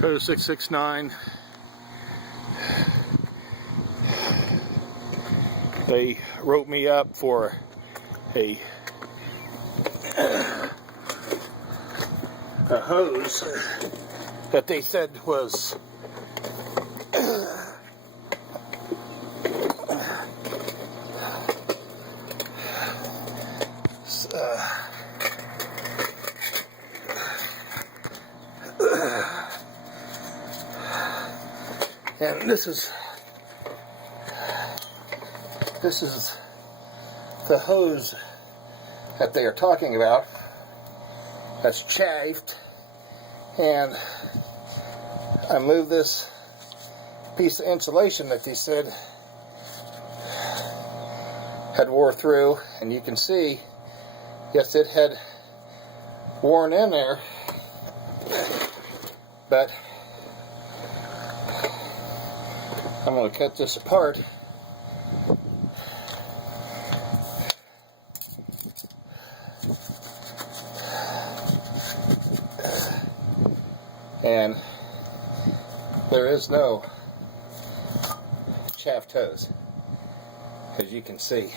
Code 669. They wrote me up for a hose that they said was and this is the hose that they are talking about that's chafed, and I moved this piece of insulation that they said had wore through, and you can see, yes, it had worn in there, but I'm going to cut this apart. And there is no chaff hose, as you can see,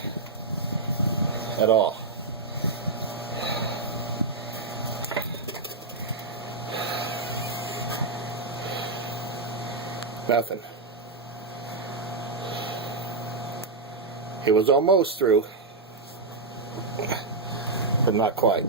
at all. Nothing. It was almost through, but not quite.